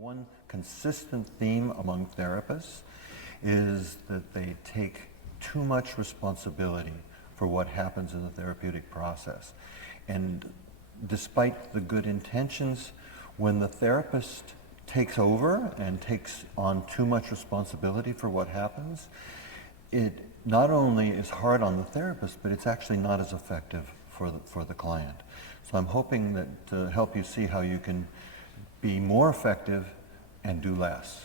One consistent theme among therapists is that they take too much responsibility for what happens in the therapeutic process. And despite the good intentions, when the therapist takes over and takes on too much responsibility for what happens, it not only is hard on the therapist, but it's actually not as effective for the client. So I'm hoping that to help you see how you can be more effective and do less.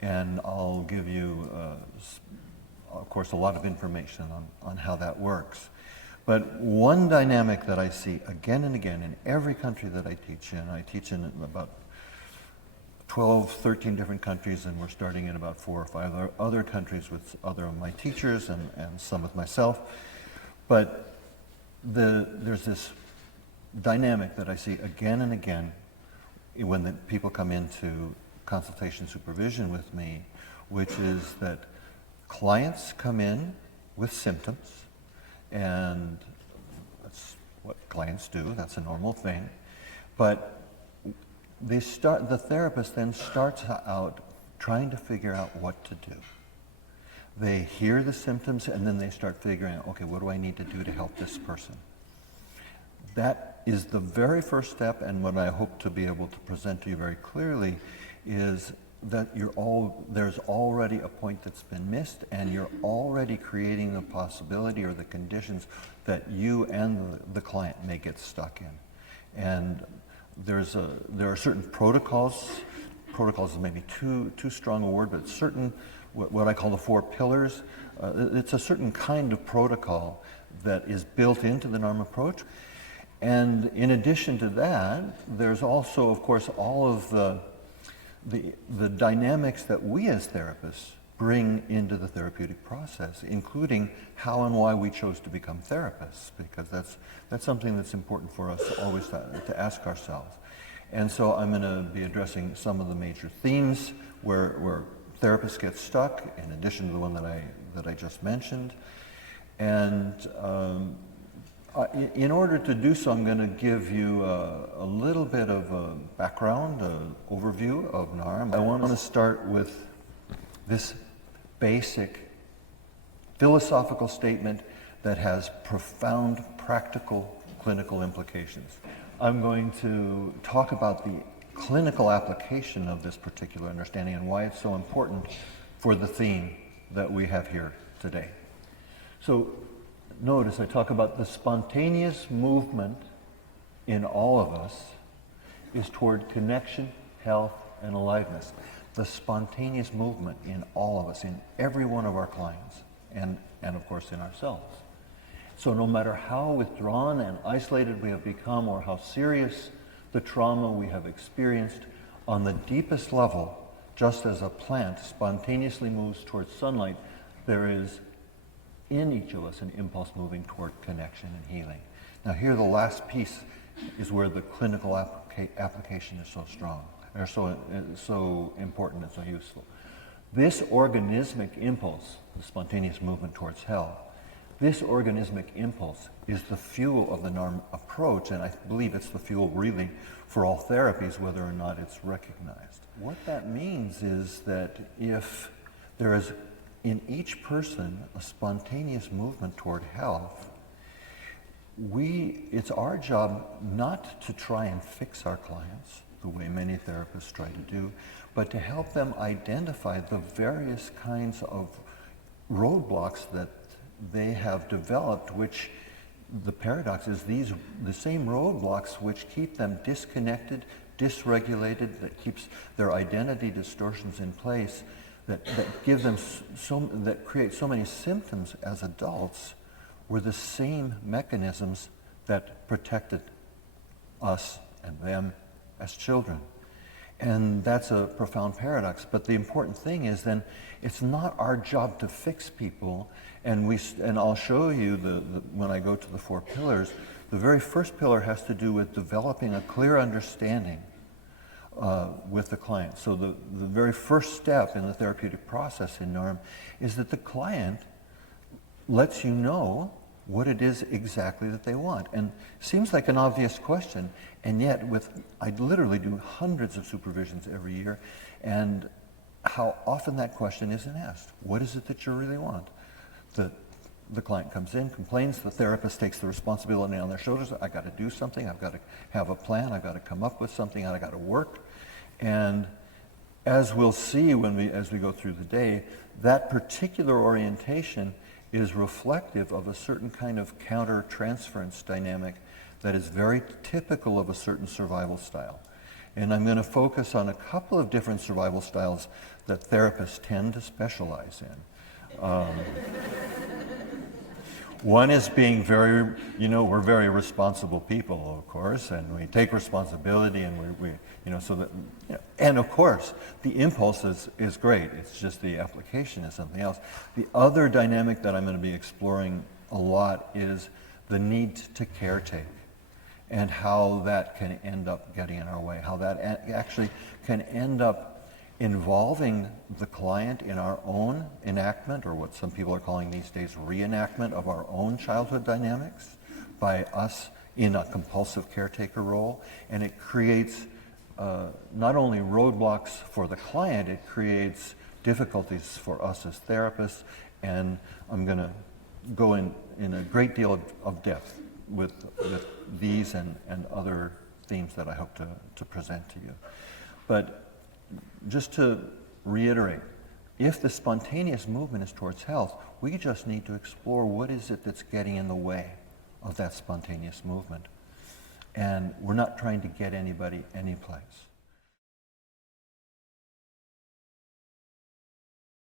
And I'll give you, of course, a lot of information on how that works. But one dynamic that I see again and again in every country that I teach in about 12, 13 different countries, and we're starting in about 4 or 5 other countries with other of my teachers and some with myself. But there's this dynamic that I see again and again when the people come into consultation supervision with me, which is that clients come in with symptoms, and that's what clients do, that's a normal thing, but the therapist then starts out trying to figure out what to do. They hear the symptoms and then they start figuring out, okay, what do I need to do to help this person? That is the very first step, and what I hope to be able to present to you very clearly is that there's already a point that's been missed, and you're already creating the possibility or the conditions that you and the client may get stuck in. And there are certain protocols is maybe too strong a word, but certain, what I call the 4 pillars, it's a certain kind of protocol that is built into the NARM approach. And in addition to that, there's also, of course, all of the dynamics that we as therapists bring into the therapeutic process, including how and why we chose to become therapists, because that's something that's important for us always to ask ourselves. And so I'm going to be addressing some of the major themes where therapists get stuck, in addition to the one that I just mentioned. And in order to do so, I'm going to give you a little bit of a background, an overview of NARM. I want to start with this basic philosophical statement that has profound practical clinical implications. I'm going to talk about the clinical application of this particular understanding and why it's so important for the theme that we have here today. So notice I talk about the spontaneous movement in all of us is toward connection, health, and aliveness. The spontaneous movement in all of us, in every one of our clients, and of course in ourselves. So no matter how withdrawn and isolated we have become, or how serious the trauma we have experienced, on the deepest level, just as a plant spontaneously moves towards sunlight, there is in each of us an impulse moving toward connection and healing. Now here, the last piece is where the clinical application is so strong, or so important and so useful. This organismic impulse, the spontaneous movement towards health, this organismic impulse is the fuel of the NARM approach, and I believe it's the fuel really for all therapies, whether or not it's recognized. What that means is that if there is in each person a spontaneous movement toward health, it's our job not to try and fix our clients the way many therapists try to do, but to help them identify the various kinds of roadblocks that they have developed, which the paradox is the same roadblocks which keep them disconnected, dysregulated, that keeps their identity distortions in place, that give them that create so many symptoms as adults, were the same mechanisms that protected us and them as children. And that's a profound paradox. But the important thing is then, it's not our job to fix people. And I'll show you when I go to the 4 pillars, the very first pillar has to do with developing a clear understanding with the client. So the very first step in the therapeutic process in NARM is that the client lets you know what it is exactly that they want. And seems like an obvious question, and yet I literally do hundreds of supervisions every year, and how often that question isn't asked. What is it that you really want? The client comes in, complains, the therapist takes the responsibility on their shoulders. I got to do something, I've got to have a plan, I've got to come up with something, and I got to work. And as we'll see as we go through the day, that particular orientation is reflective of a certain kind of counter-transference dynamic that is very typical of a certain survival style. And I'm going to focus on a couple of different survival styles that therapists tend to specialize in. One is being we're very responsible people, of course, and we take responsibility, and we so that, and of course, the impulse is great. It's just the application is something else. The other dynamic that I'm going to be exploring a lot is the need to caretake, and how that can end up getting in our way, how that actually can end up involving the client in our own enactment, or what some people are calling these days reenactment of our own childhood dynamics by us in a compulsive caretaker role. And it creates not only roadblocks for the client, it creates difficulties for us as therapists. And I'm going to go in a great deal of depth with these and other themes that I hope to present to you. But just to reiterate, if the spontaneous movement is towards health, we just need to explore what is it that's getting in the way of that spontaneous movement. And we're not trying to get anybody anyplace.